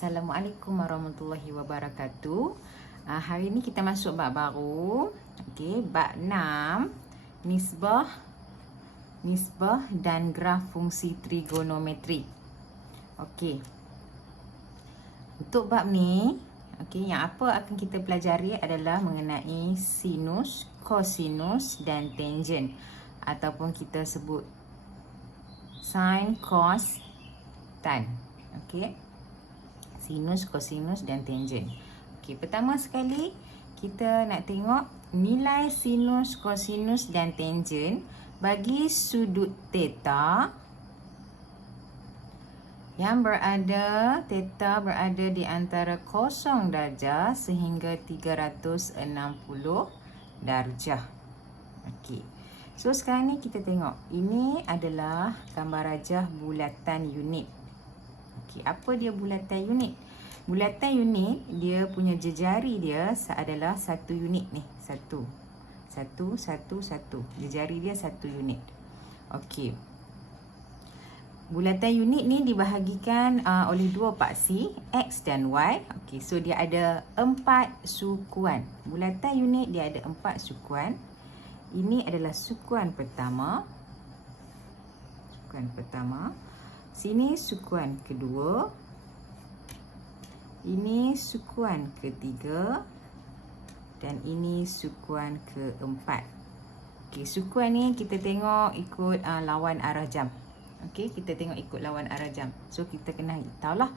Assalamualaikum warahmatullahi wabarakatuh. Hari ini kita masuk bab baru. Okey, bab 6, nisbah dan graf fungsi trigonometri. Okey. Untuk bab ni, okey, yang apa akan kita pelajari adalah mengenai sinus, kosinus dan tangent, ataupun kita sebut sin, cos, tan. Okey. Sinus, kosinus dan tangent. Okey, pertama sekali kita nak tengok nilai sinus, kosinus dan tangent bagi sudut theta yang theta berada di antara 0 darjah sehingga 360 darjah. Okey. So sekarang ni kita tengok, ini adalah gambar rajah bulatan unit. Okey, apa dia bulatan unit? Bulatan unit, dia punya jejari dia adalah 1 unit ni. 1. Jejari dia 1 unit. Okey. Bulatan unit ni dibahagikan oleh 2 paksi, X dan Y. Okey, so dia ada 4 sukuan. Bulatan unit dia ada 4 sukuan. Ini adalah sukuan pertama. Sini sukuan kedua. Ini sukuan ketiga. Dan ini sukuan keempat. Okey, sukuan ni kita tengok ikut lawan arah jam. Okey, kita tengok ikut lawan arah jam. So kita kena tahulah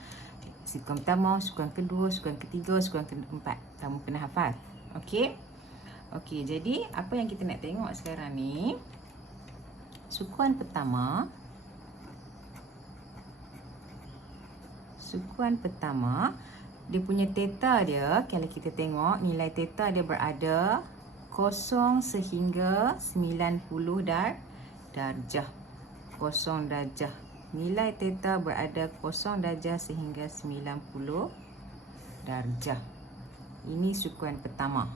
sukuan pertama, sukuan kedua, sukuan ketiga, sukuan keempat. Kamu kena hafal. Okey. Okey, jadi apa yang kita nak tengok sekarang ni, sukuan pertama dia punya theta dia, kalau kita tengok nilai theta dia berada 0 sehingga 90 darjah. 0 darjah. Nilai theta berada 0 darjah sehingga 90 darjah. Ini sukuan pertama.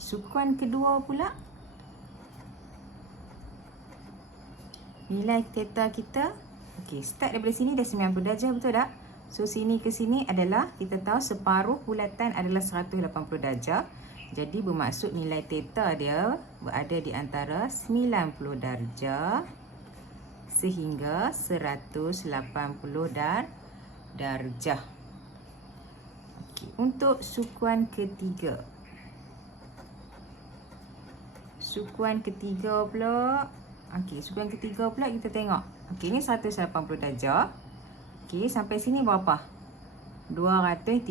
Sukuan kedua pula, nilai theta kita, okey, start daripada sini dah 90 darjah, betul tak? So sini ke sini adalah, kita tahu separuh bulatan adalah 180 darjah. Jadi bermaksud nilai theta dia berada di antara 90 darjah sehingga 180 darjah. Okey, untuk sukuan ketiga. Sukuan ketiga pula kita tengok. Okey, ni 180 darjah. Okey, sampai sini berapa? 270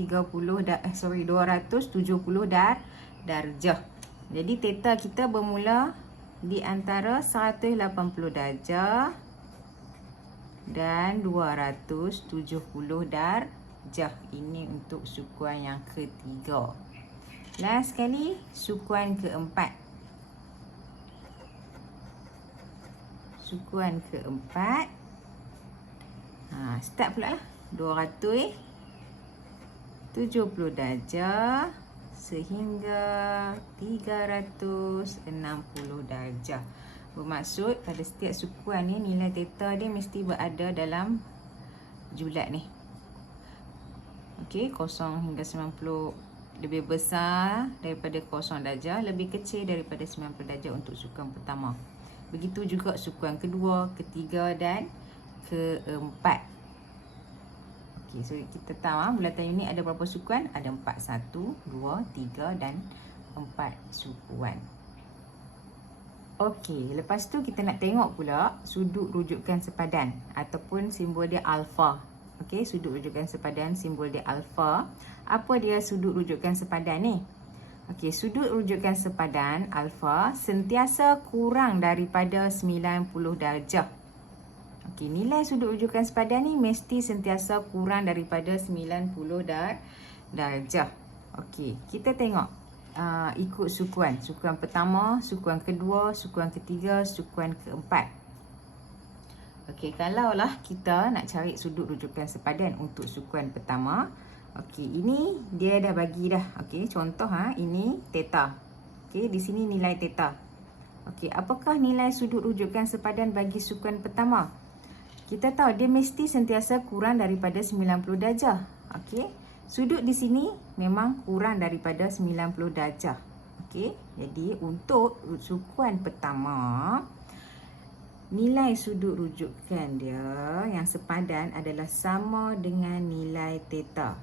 darjah. Jadi theta kita bermula di antara 180 darjah dan 270 darjah. Ini untuk sukuan yang ketiga. Last sekali, sukuan keempat. Start pula lah. 270 darjah sehingga 360 darjah. Bermaksud pada setiap sukuan ni, nilai theta dia mesti berada dalam julat ni. Okey, 0 hingga 90 lebih besar daripada 0 darjah, lebih kecil daripada 90 darjah untuk sukuan pertama. Begitu juga sukuan kedua, ketiga dan keempat. Okey, so kita tahu bulatan unit ada berapa sukuan? Ada 4, 1, 2, 3 dan 4 sukuan. Okey, lepas tu kita nak tengok pula sudut rujukan sepadan ataupun simbol dia alfa. Okey, sudut rujukan sepadan, simbol dia alfa. Apa dia sudut rujukan sepadan ni? Okey, sudut rujukan sepadan alfa sentiasa kurang daripada 90 darjah. Okey, nilai sudut rujukan sepadan ni mesti sentiasa kurang daripada 90 darjah. Okey, kita tengok ikut sukuan. Sukuan pertama, sukuan kedua, sukuan ketiga, sukuan keempat. Okey, kalaulah kita nak cari sudut rujukan sepadan untuk sukuan pertama. Okey, ini dia dah bagi dah. Okey, contoh ini theta. Okey, di sini nilai theta. Okey, apakah nilai sudut rujukan sepadan bagi sukuan pertama? Kita tahu dia mesti sentiasa kurang daripada 90 darjah. Okey. Sudut di sini memang kurang daripada 90 darjah. Okey. Jadi untuk sukuan pertama, nilai sudut rujukan dia yang sepadan adalah sama dengan nilai theta.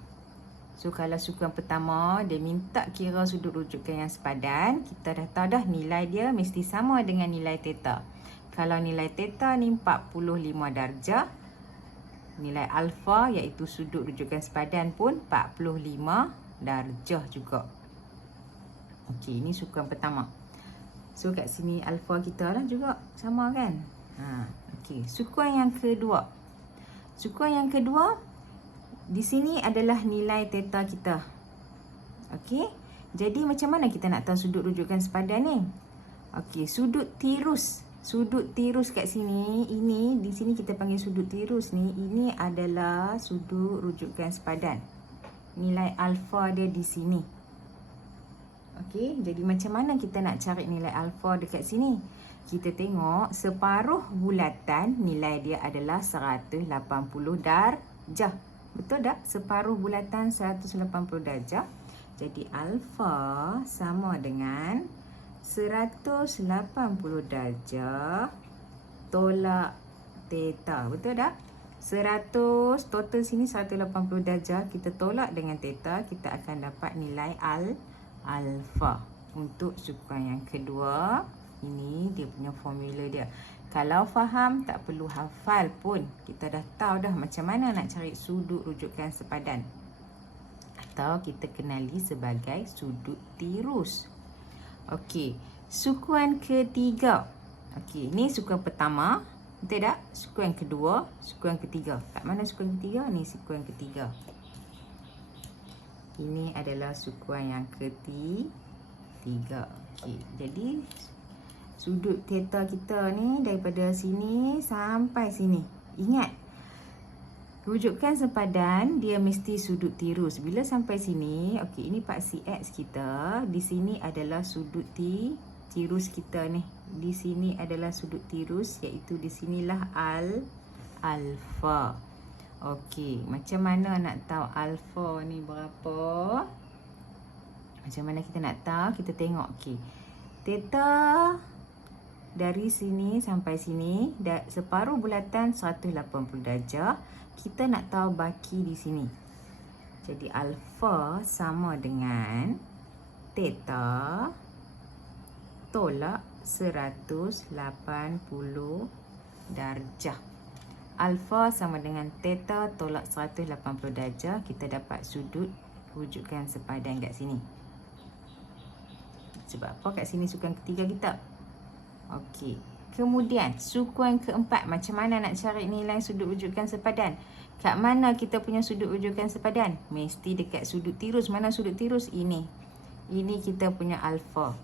So kalau sukuan pertama dia minta kira sudut rujukan yang sepadan, kita dah tahu dah nilai dia mesti sama dengan nilai theta. Kalau nilai theta ni 45 darjah, nilai alfa iaitu sudut rujukan sepadan pun 45 darjah juga. Okey, ini sukuan pertama. So kat sini alfa kita lah juga sama kan? Okey, sukuan yang kedua. Sukuan yang kedua di sini adalah nilai theta kita. Okey. Jadi macam mana kita nak tahu sudut rujukan sepadan ni? Okey, sudut tirus. Sudut tirus kat sini, ini di sini kita panggil sudut tirus ni, ini adalah sudut rujukan sepadan. Nilai alfa dia di sini. Okey, jadi macam mana kita nak cari nilai alfa dekat sini? Kita tengok separuh bulatan nilai dia adalah 180 darjah. Betul tak? Separuh bulatan 180 darjah. Jadi alfa sama dengan 180 darjah tolak theta. Betul tak? 100 total sini 180 darjah. Kita tolak dengan theta, kita akan dapat nilai alfa. Untuk sukuan yang kedua, ini dia punya formula dia. Kalau faham, tak perlu hafal pun. Kita dah tahu dah macam mana nak cari sudut rujukan sepadan. Atau kita kenali sebagai sudut tirus. Okey, sukuan ketiga. Okey, ini sukuan pertama. Betul tak? Sukuan kedua, sukuan ketiga. Kat mana sukuan ketiga? Ni sukuan ketiga. Ini adalah sukuan yang ketiga. Okey, jadi sudut theta kita ni daripada sini sampai sini. Ingat, rujukan sepadan dia mesti sudut tirus. Bila sampai sini, okey, ini paksi X kita. Di sini adalah sudut tirus kita ni. Di sini adalah sudut tirus, iaitu di sinilah alfa. Okey, macam mana nak tahu alfa ni berapa? Macam mana kita nak tahu? Kita tengok, okey. Theta dari sini sampai sini, separuh bulatan 180 darjah. Kita nak tahu baki di sini. Jadi alfa sama dengan theta tolak 180 darjah. Alfa sama dengan theta tolak 180 darjah. Kita dapat sudut rujukan sepadan kat sini. Sebab apa kat sini sukuan ketiga kita? Okey. Kemudian sukuan keempat, macam mana nak cari nilai sudut rujukan sepadan? Kat mana kita punya sudut rujukan sepadan? Mesti dekat sudut tirus. Mana sudut tirus? Ini. Ini kita punya alfa.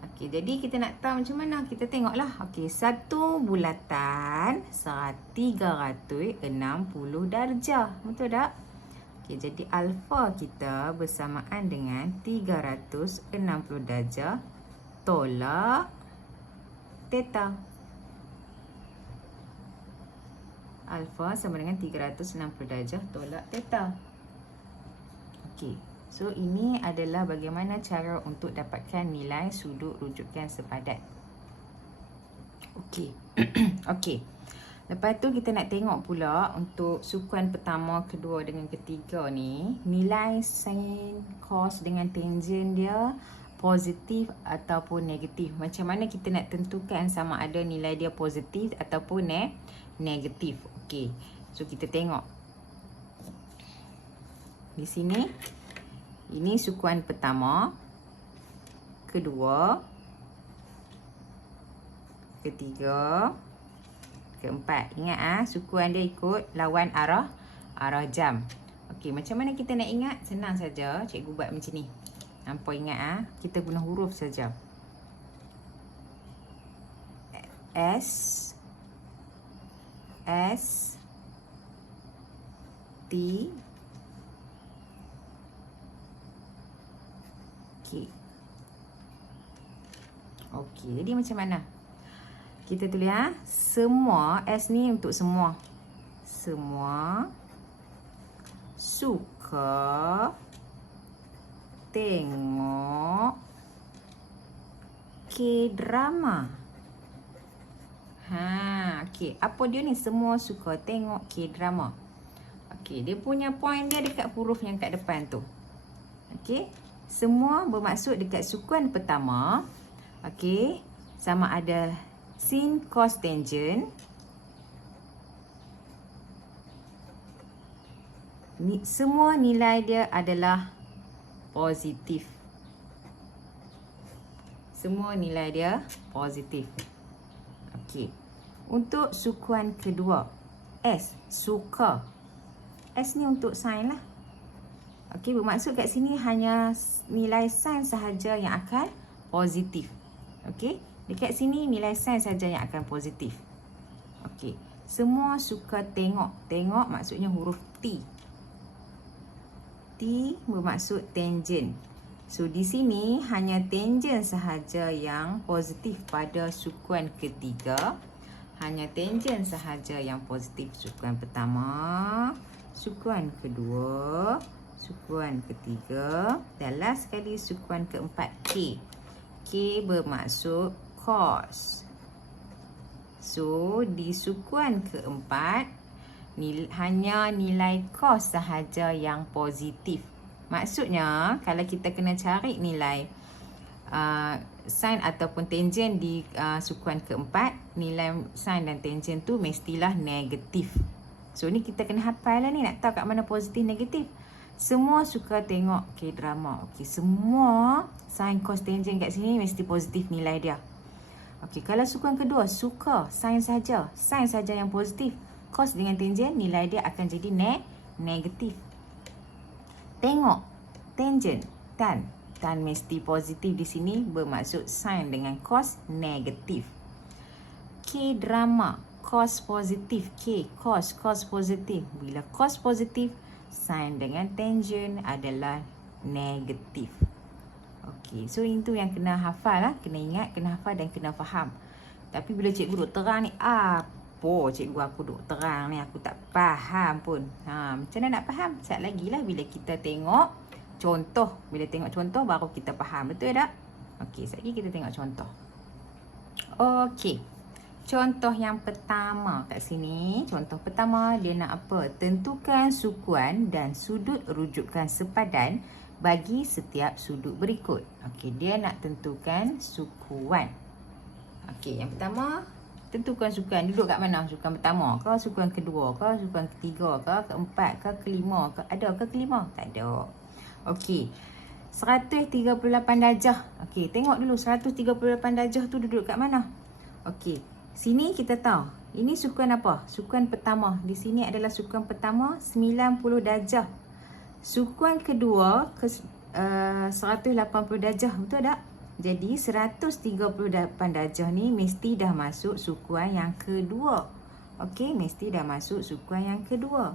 Okey, jadi kita nak tahu macam mana? Kita tengoklah. Okey, satu bulatan 360 darjah. Betul tak? Okey, jadi alfa kita bersamaan dengan 360 darjah tolak theta. Alfa sama dengan 360 darjah tolak theta. Okey. So ini adalah bagaimana cara untuk dapatkan nilai sudut rujukan sepadan. Okey. Okey. Lepas tu kita nak tengok pula untuk sukuan pertama, kedua dengan ketiga ni, nilai sin, cos dengan tangent dia positif ataupun negatif. Macam mana kita nak tentukan sama ada nilai dia positif ataupun negatif. Okey. So kita tengok. Di sini ini sukuan pertama, kedua, ketiga, keempat. Ingat sukuan dia ikut lawan arah jam. Okey, macam mana kita nak ingat? Senang saja, cikgu buat macam ni. Nampak ingat kita guna huruf saja. S T K. Okey, jadi macam mana? Kita tulis semua S ni untuk semua. Semua sukuan suka tengok K-drama. Okey. Apa dia ni? Semua suka tengok K-drama. Okey, dia punya point dia dekat huruf yang kat depan tu. Okey. Semua bermaksud dekat sukuan pertama. Okey. Sama ada sin, cos, tangent. Semua nilai dia adalah positif. Semua nilai dia positif. Okey. Untuk sukuan kedua, S, suka. S ni untuk sign lah. Okey, bermaksud kat sini hanya nilai sign sahaja yang akan positif. Okey, dekat sini nilai sign sahaja yang akan positif. Okey, semua suka tengok. Tengok maksudnya huruf T. T bermaksud tangent. So, di sini hanya tangent sahaja yang positif pada sukuan ketiga. Hanya tangent sahaja yang positif sukuan pertama, sukuan kedua, sukuan ketiga, dan last sekali sukuan keempat K. K bermaksud cos. So, di sukuan keempat, hanya nilai cos sahaja yang positif. Maksudnya, kalau kita kena cari nilai sin ataupun tangent di sukuan keempat, nilai sin dan tangent tu mestilah negatif. So, ni kita kena hafal lah ni, nak tahu kat mana positif, negatif. Semua suka tengok K-drama. Okey, semua sin, cos, tangent kat sini mesti positif nilai dia. Okey, kalau sukuan kedua, suka, sin saja yang positif. Cos dengan tangent, nilai dia akan jadi negatif. Tengok, tangent, tan mesti positif di sini, bermaksud sin dengan cos negatif. K-drama, cos positif, K, cos positif. Bila cos positif, sin dengan tangent adalah negatif. Okey, so itu yang kena hafal lah, kena ingat, kena hafal dan kena faham. Tapi bila cikgu duk terang ni, cikgu aku duk terang ni, aku tak faham pun. Macam mana nak faham? Sekejap lagi lah bila kita tengok contoh. Bila tengok contoh baru kita faham. Betul tak? Okey, sekejap lagi kita tengok contoh. Okey. Contoh yang pertama kat sini. Contoh pertama dia nak apa? Tentukan sukuan dan sudut rujukan sepadan bagi setiap sudut berikut. Okey, dia nak tentukan sukuan. Okey, yang pertama, tentukan sukuan. Duduk kat mana? Sukuan pertama ke? Sukuan kedua ke? Sukuan ketiga ke? Keempat ke? Kelima ke? Ada ke kelima? Tak ada. Okey. 138 darjah. Okey, tengok dulu 138 darjah tu duduk kat mana? Okey. Sini kita tahu. Ini sukuan apa? Sukuan pertama. Di sini adalah sukuan pertama 90 darjah. Sukuan kedua 180 darjah. Betul tak? Jadi 138 darjah ni mesti dah masuk sukuan yang kedua. Okey, mesti dah masuk sukuan yang kedua.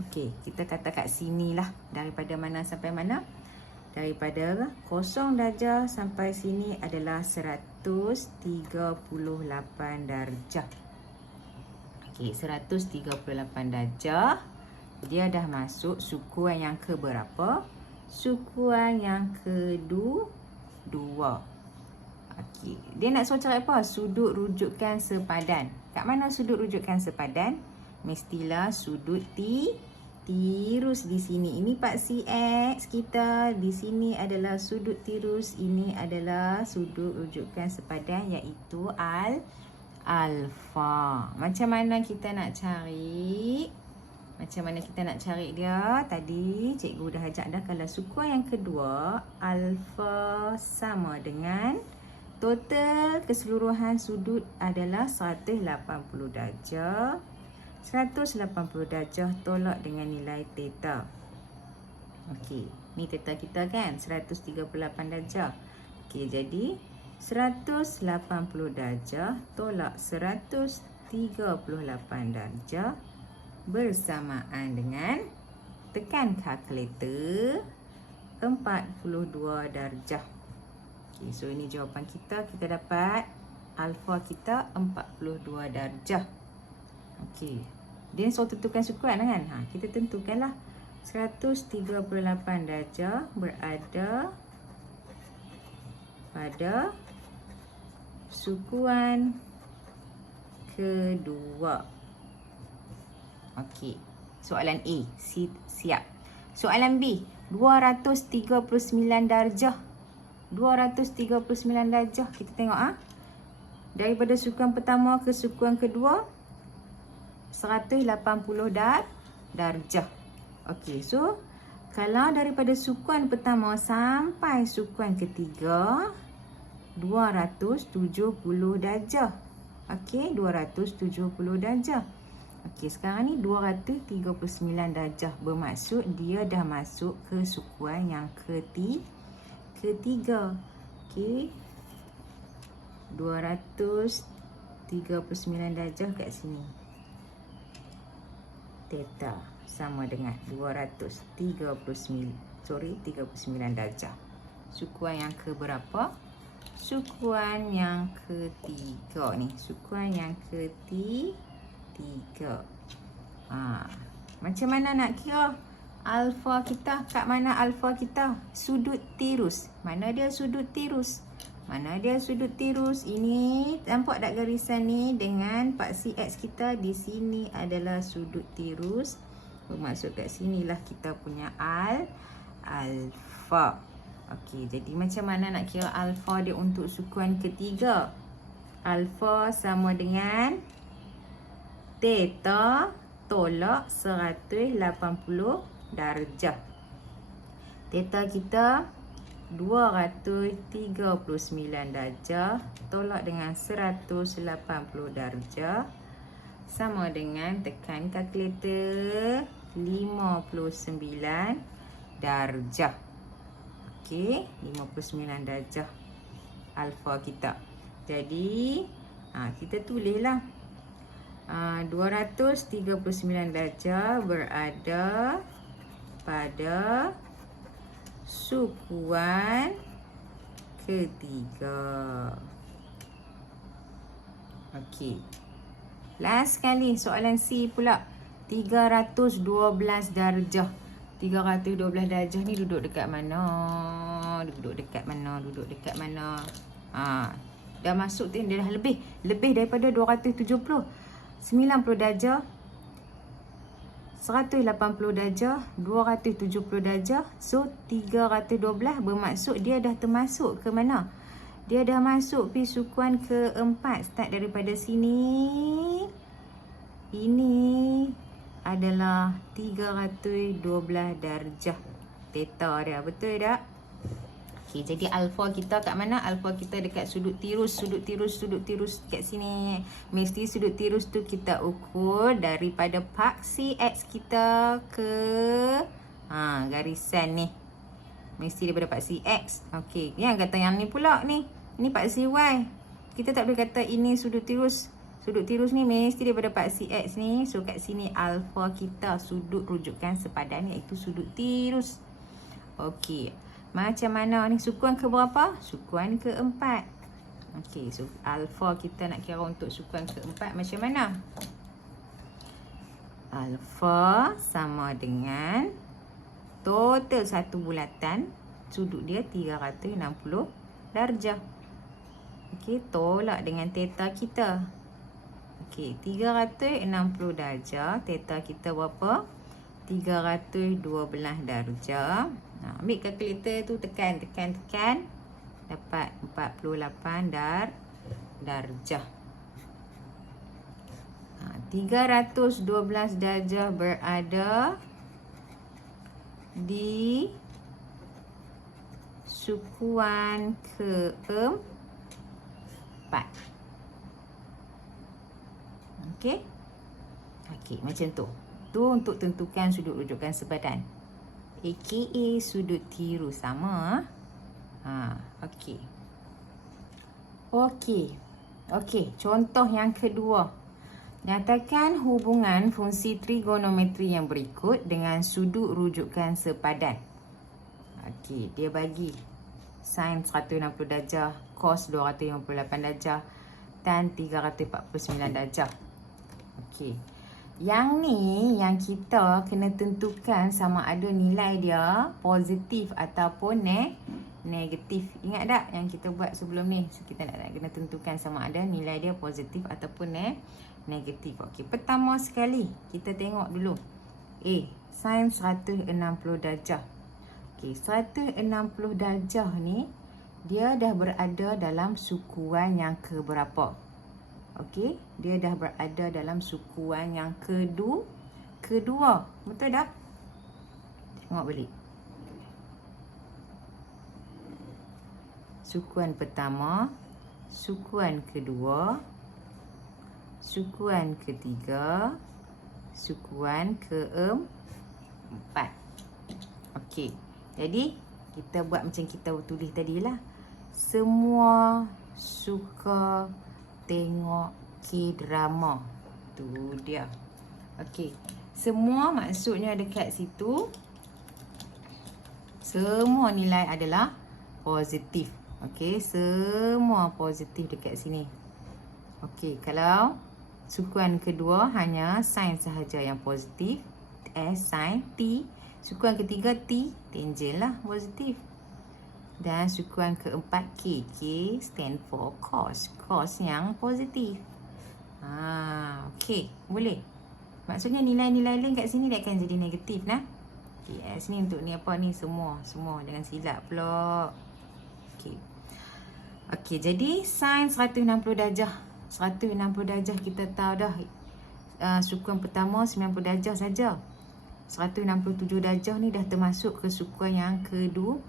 Okey, kita kata kat sini lah. Daripada mana sampai mana? Daripada 0 darjah sampai sini adalah 138 darjah. Okey, 138 darjah. Dia dah masuk sukuan yang keberapa? Sukuan yang kedua. Okey, dia nak suruh cari apa? Sudut rujukan sepadan. Kat mana sudut rujukan sepadan? Mestilah sudut tirus di sini. Ini paksi X kita. Di sini adalah sudut tirus. Ini adalah sudut rujukan sepadan, iaitu alfa. Macam mana kita nak cari? Dia? Tadi cikgu dah ajak dah. Kalau sukuan yang kedua, alfa sama dengan total keseluruhan sudut adalah 180 darjah. 180 darjah tolak dengan nilai theta. Okey, ni theta kita kan 138 darjah. Okey, jadi 180 darjah tolak 138 darjah bersamaan dengan, tekan kalkulator, 42 darjah. Okey, so ini jawapan kita. Kita dapat alfa kita 42 darjah. Okey. Dia suruh tentukan sukuan kan. Kita tentukanlah 138 darjah berada pada sukuan kedua. Okey. Soalan A. Siap. Soalan B. 239 darjah. 239 darjah. Kita tengok daripada sukuan pertama ke sukuan kedua 180 darjah. Okey, so kalau daripada sukuan pertama sampai sukuan ketiga 270 darjah. Okey, 270 darjah. Okey, sekarang ni 239 darjah. Bermaksud dia dah masuk ke sukuan yang ketiga. Okey. 239 darjah kat sini. Theta sama dengan 39 darjah. Sukuan yang ke berapa? Sukuan yang ketiga ni. Sukuan yang ketiga. Macam mana nak kira alfa kita? Kat mana alfa kita? Sudut tirus. Mana dia sudut tirus? Mana dia sudut tirus? Ini nampak tak garisan ni dengan paksi X kita di sini adalah sudut tirus. Bermaksud kat sinilah kita punya alfa. Okey, jadi macam mana nak kira alfa dia untuk sukuan ketiga? Alfa sama dengan theta tolak 180 darjah. Theta kita 239 darjah tolak dengan 180 darjah sama dengan, tekan kalkulator, 59 darjah. Okey, 59 darjah alfa kita. Jadi kita tulislah 239 darjah berada pada sukuan ketiga. Okey. Last sekali soalan C pula. 312 darjah. 312 darjah ni duduk dekat mana? Duduk dekat mana? Dah masuk tu, dia dah lebih daripada 270. 90 darjah. 180 darjah, 270 darjah. So 312 bermaksud dia dah termasuk ke mana? Dia dah masuk pi sukuan keempat. Start daripada sini. Ini adalah 312 darjah theta dia. Betul tak? Okey, jadi alfa kita kat mana? Alfa kita dekat sudut tirus kat sini. Mesti sudut tirus tu kita ukur daripada paksi X kita ke garisan ni. Mesti daripada paksi X. Okey, yang kata yang ni pula ni. Ini paksi Y. Kita tak boleh kata ini sudut tirus. Sudut tirus ni mesti daripada paksi X ni. So kat sini alfa kita sudut rujukan sepadan iaitu sudut tirus. Okey. Macam mana ni? Sukuan ke berapa? Sukuan keempat. Okey, so alfa kita nak kira untuk sukuan keempat macam mana? Alfa sama dengan total satu bulatan, sudut dia 360 darjah. Okey, tolak dengan theta kita. Okey, 360 darjah. Theta kita berapa? 312 darjah. Ambil kalkulator tu, tekan. Dapat 48 darjah. 312 darjah berada di sukuan keempat. Okey, macam tu. Tu untuk tentukan sudut rujukan sepadan, aka sudut tirus sama. Okey, contoh yang kedua. Nyatakan hubungan fungsi trigonometri yang berikut dengan sudut rujukan sepadan. Okey, dia bagi sin 160 darjah, cos 258 darjah, tan 349 darjah. Okey. Yang ni yang kita kena tentukan sama ada nilai dia positif ataupun negatif. Ingat tak yang kita buat sebelum ni? So, kita nak kena tentukan sama ada nilai dia positif ataupun negatif. Okey, pertama sekali kita tengok dulu. Sin 160 darjah. Okey, 160 darjah ni dia dah berada dalam sukuan yang keberapa? Okey, dia dah berada dalam sukuan yang kedua. Betul tak? Tengok balik. Sukuan pertama, sukuan kedua, sukuan ketiga, sukuan keempat. Okey, jadi kita buat macam kita tulis tadilah. Semua suka tengok K-drama. Tu dia. Okey. Semua maksudnya dekat situ semua nilai adalah positif. Okey, semua positif dekat sini. Okey, kalau sukuan kedua hanya sin sahaja yang positif, sin T. Sukuan ketiga T, tangent lah positif. Dan sukuan keempat K stand for cos. Cos yang positif. Okey, boleh. Maksudnya nilai-nilai lain kat sini dia akan jadi negatif nah. Okey, sini untuk ni apa ni semua jangan silap pula. Okey. Okey, jadi sin 160 darjah. 160 darjah kita tahu dah. Sukuan pertama 90 darjah saja. 167 darjah ni dah termasuk ke sukuan yang kedua.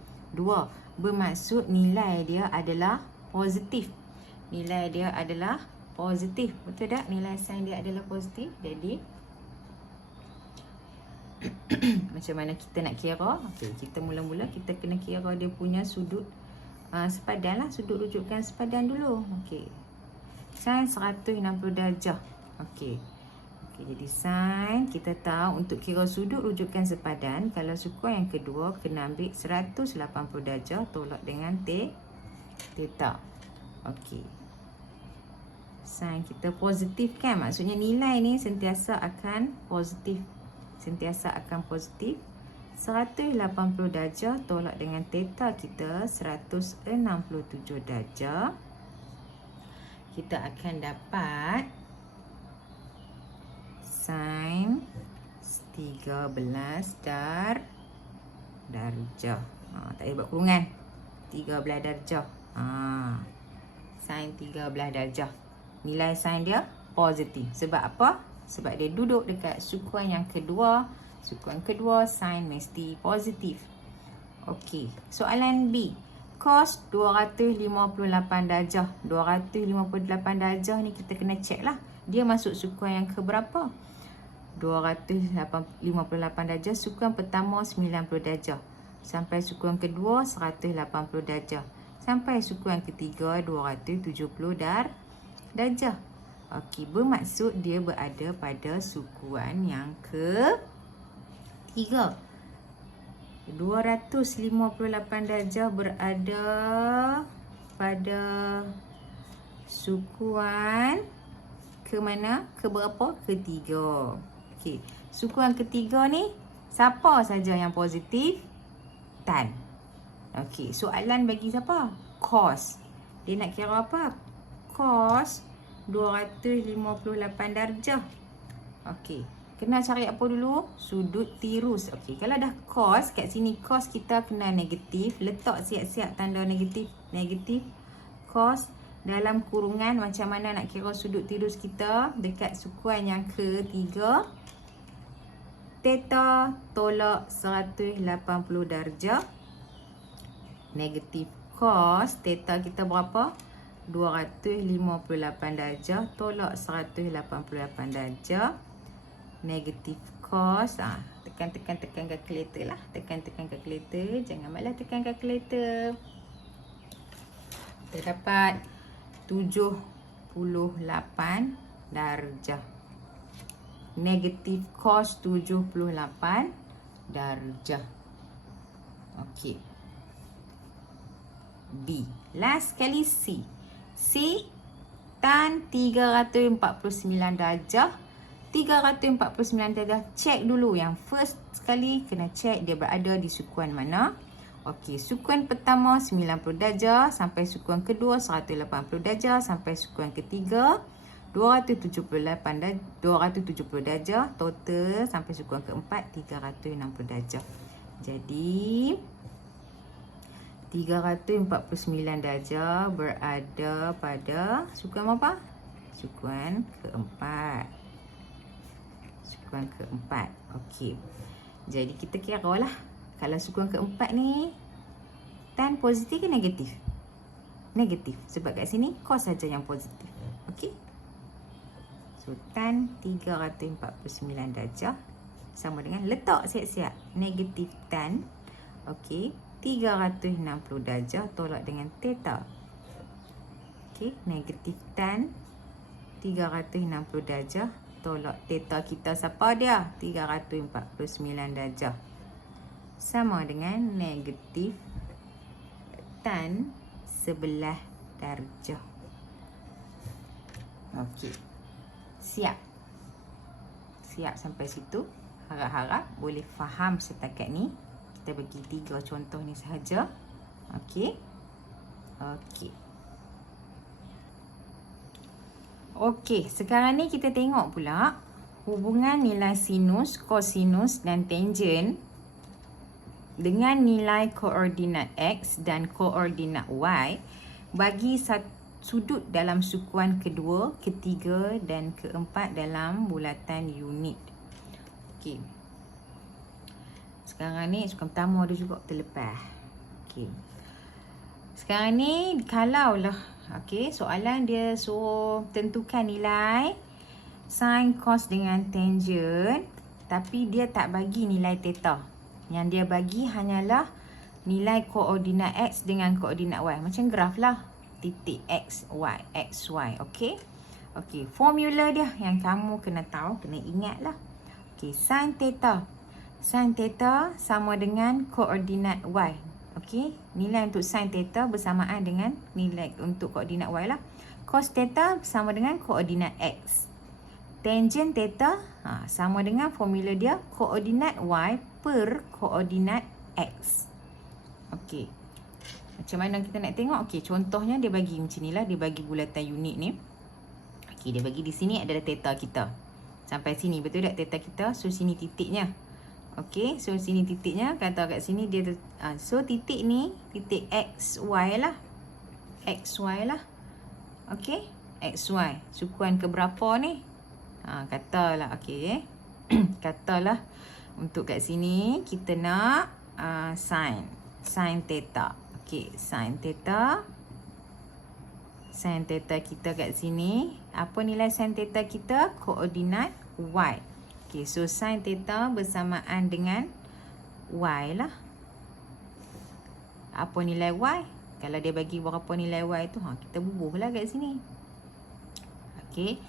Bermaksud nilai dia adalah positif. Nilai dia adalah positif. Betul tak? Nilai sin dia adalah positif. Jadi macam mana kita nak kira? Okey, kita mula-mula kita kena kira dia punya sudut sepadan lah. Sudut rujukan sepadan dulu. Okey. Sin 160 darjah. Okey. Jadi sin kita tahu untuk kira sudut rujukan sepadan, kalau sukuan yang kedua kena ambil 180 darjah tolak dengan theta. Okey. Sin kita positif kan? Maksudnya nilai ni sentiasa akan positif. 180 darjah tolak dengan theta kita 167 darjah. Kita akan dapat sin 13 darjah. Tak payah buat kurungan. 13 darjah. Sin 13 darjah. Nilai sin dia positif. Sebab apa? Sebab dia duduk dekat sukuan yang kedua. Sukuan kedua sin mesti positif. Okey, soalan B. Cos 258 darjah. 258 darjah ni kita kena check lah. Dia masuk sukuan yang keberapa? 258 darjah. Sukuan pertama 90 darjah. Sampai sukuan kedua 180 darjah. Sampai sukuan ketiga 270 darjah. Okey, bermaksud dia berada pada sukuan yang ketiga. 258 darjah berada pada sukuan ke mana? Ke berapa? Ketiga. Okey, sukuan ketiga ni siapa saja yang positif? Tan. Okey, soalan bagi siapa? Cos. Dia nak kira apa? Cos 258 darjah. Okey, kena cari apa dulu? Sudut tirus. Okey, kalau dah cos, kat sini cos kita kena negatif. Letak siap-siap tanda negatif. Negatif cos dalam kurungan. Macam mana nak kira sudut tirus kita dekat sukuan yang ketiga? Theta tolak 180 darjah. Negatif cos theta kita berapa? 258 darjah tolak 188 darjah. Negatif cos. Tekan kalkulator lah. Tekan kalkulator. Jangan malas tekan kalkulator. Kita dapat 78 darjah. Negatif cos 78 darjah. Okey. B. Last kali C. C tan 349 darjah. 349 darjah. Check dulu. Yang first sekali kena check dia berada di sukuan mana. Okey, sukuan pertama 90 darjah sampai sukuan kedua 180 darjah sampai sukuan ketiga 270 darjah, total sampai sukuan keempat 360 darjah. Jadi 349 darjah berada pada sukuan apa? Sukuan keempat. Sukuan keempat. Okey. Jadi kita kira lah, kalau sukuan keempat ni tan positif ke negatif? Negatif. Sebab kat sini cos saja yang positif. Okey. So tan 349 darjah sama dengan letak siap-siap negatif tan. Okey. 360 darjah tolak dengan theta. Okey, negatif tan 360 darjah tolak theta kita siapa dia? 349 darjah. Sama dengan negatif tan 11 darjah. Okey. Siap. Siap sampai situ. Harap-harap boleh faham setakat ni. Kita bagi 3 contoh ni sahaja. Okey. Okey. Okey, sekarang ni kita tengok pula hubungan nilai sinus, kosinus dan tangen dengan nilai koordinat X dan koordinat Y bagi sudut dalam sukuan kedua, ketiga dan keempat dalam bulatan unit. Okey. Sekarang ni sukuan pertama ada juga terlepas. Okey. Sekarang ni kalaulah okey, soalan dia suruh tentukan nilai sin, cos dengan tangen, tapi dia tak bagi nilai theta. Yang dia bagi hanyalah nilai koordinat X dengan koordinat Y. Macam graf lah. Titik X, Y, X, Y. Okey. Okey, formula dia yang kamu kena tahu, kena ingat lah. Okey, sin theta. Sin theta sama dengan koordinat Y. Okey, nilai untuk sin theta bersamaan dengan nilai untuk koordinat Y lah. Cos theta sama dengan koordinat X. Tangen theta sama dengan formula dia koordinat Y per koordinat X. Okey. Macam mana kita nak tengok? Okey, contohnya dia bagi macam ni lah. Dia bagi bulatan unit ni. Okey, dia bagi di sini adalah theta kita. Sampai sini, betul tak theta kita? So, sini titiknya. Okey, so sini titiknya, kata kat sini dia so titik ni titik XY lah. XY lah. Okey, XY. Sukuan ke berapa ni? Katalah okey. Katalah untuk kat sini kita nak sin theta. Okey, sin theta. Sin theta kita kat sini, apa nilai sin theta kita? Koordinat Y. Okay, so sin theta bersamaan dengan Y lah. Apa nilai Y? Kalau dia bagi berapa nilai Y tu, kita bubuh lah kat sini. Okay.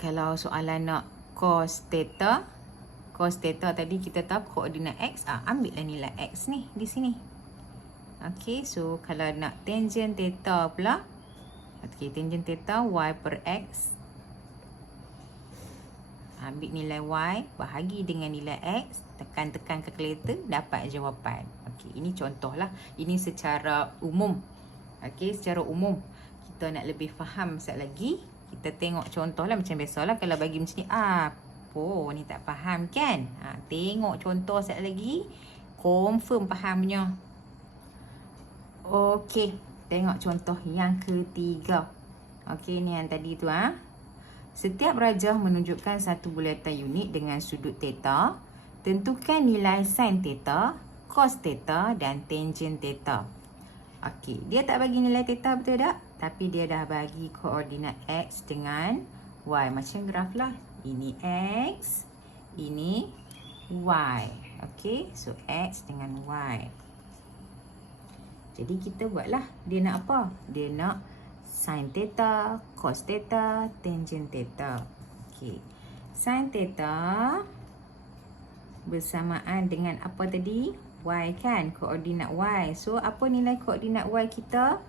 Kalau soalan nak cos theta tadi kita tahu koordinat X. Ambil lah nilai X ni di sini. Okay, so kalau nak tangen theta pula. Okay, tangen theta Y per X. Ambil nilai Y, bahagi dengan nilai X, tekan-tekan kalkulator, dapat jawapan. Okey, ini contohlah. Ini secara umum. Okey, secara umum. Kita nak lebih faham sekali lagi, kita tengok contohlah macam biasalah. Kalau bagi macam ni, apa ni tak faham kan? Tengok contoh sekali lagi, confirm fahamnya. Okey, tengok contoh yang ketiga. Okey, ni yang tadi tu Setiap rajah menunjukkan satu bulatan unit dengan sudut theta. Tentukan nilai sin theta, cos theta dan tangen theta. Okey, dia tak bagi nilai theta, betul tak? Tapi dia dah bagi koordinat X dengan Y. Macam graf lah. Ini X, ini Y. Okey, so X dengan Y. Jadi kita buatlah. Dia nak apa? Dia nak sin theta, cos theta, tangen theta. Okey. Sin theta bersamaan dengan apa tadi? Y kan? Koordinat Y. So, apa nilai koordinat Y kita?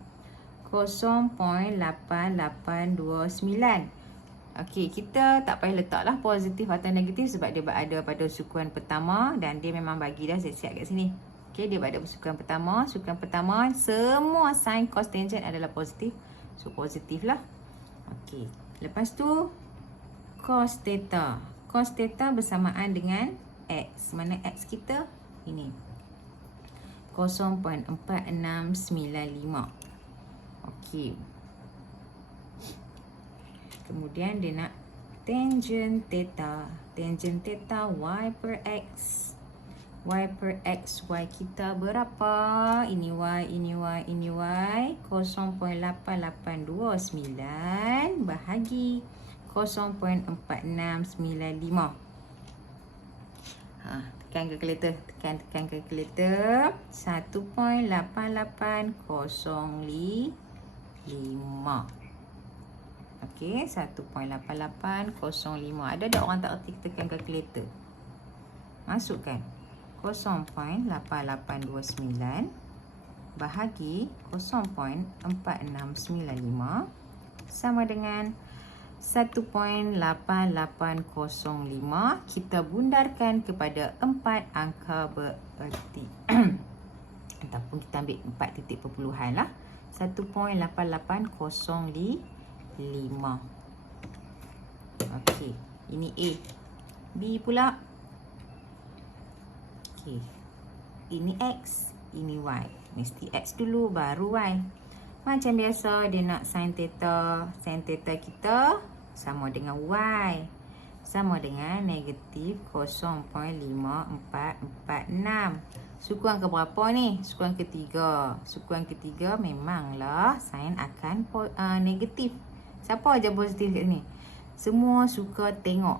0.8829. Okey, kita tak payah letaklah positif atau negatif sebab dia berada pada sukuan pertama dan dia memang bagi dah siap-siap kat sini. Okey, dia berada pada sukuan pertama. Sukuan pertama, semua sin cos tangent adalah positif. So, positif lah. Okey, lepas tu cos theta. Cos theta bersamaan dengan X. Mana X kita? Ini. 0.4695. Okey. Kemudian dia nak tangent theta. Tangent theta Y per X. Y per X. Y kita berapa? Ini Y, ini Y, ini Y. 0.8829 bahagi 0.4695. Tekan kalkulator. Tekan kalkulator. 1.8805. Okey, 1.8805. Ada tak orang tak erti tekan kalkulator? Masukkan 0.8829 bahagi 0.4695 sama dengan 1.8805. Kita bundarkan kepada 4 angka bererti. Ataupun kita ambil 4 titik perpuluhan lah. 1.8805. Okey, ini A. B pula. Okey. Ini X, ini Y. Mesti X dulu baru Y. Macam biasa dia nak sin theta. Sin theta kita sama dengan Y. Sama dengan negatif 0.5446. Sukuan ke berapa ni? Sukuan ketiga. Sukuan ketiga memanglah sin akan negatif. Siapa aja positif kat sini? Semua suka tengok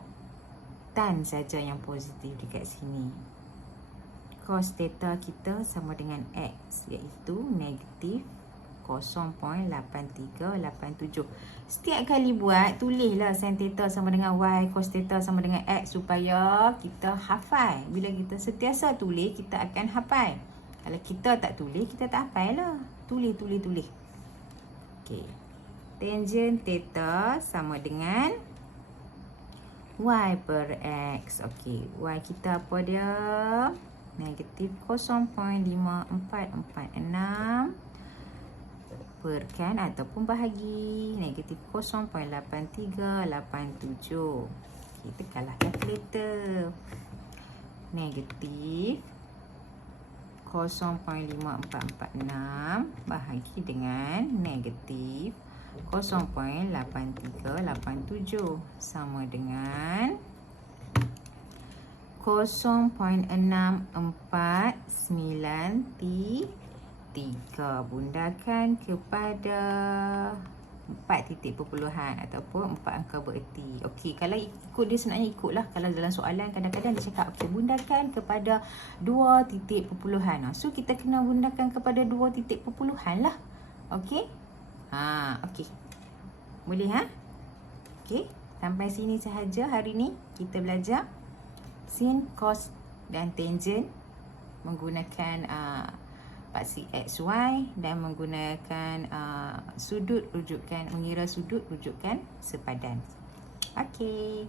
tan saja yang positif dekat sini. Cos theta kita sama dengan X, iaitu negatif 0.8387. Setiap kali buat, tulislah sin theta sama dengan Y, cos theta sama dengan X supaya kita hafal. Bila kita sentiasa tulis, kita akan hafal. Kalau kita tak tulis, kita tak hafal lah. Tulis. Okey. Tangent theta sama dengan Y per X. Okey, Y kita apa dia? Negatif 0.5446 perkan ataupun bahagi negatif 0.8387. Kita tekanlah kalkulator. Negatif 0.5446 bahagi dengan negatif 0.8387 sama dengan 0.6493. Bundarkan kepada 4 titik perpuluhan ataupun 4 angka bererti. Okey, kalau ikut dia sebenarnya ikutlah. Kalau dalam soalan kadang-kadang dia cakap okey, bundarkan kepada 2 titik perpuluhan. So kita kena bundarkan kepada 2 titik perpuluhan lah. Okey? Okey. Boleh Okey, sampai sini sahaja hari ni kita belajar sin, cos dan tangent menggunakan paksi XY dan menggunakan sudut rujukan, mengira sudut rujukan sepadan. Okey.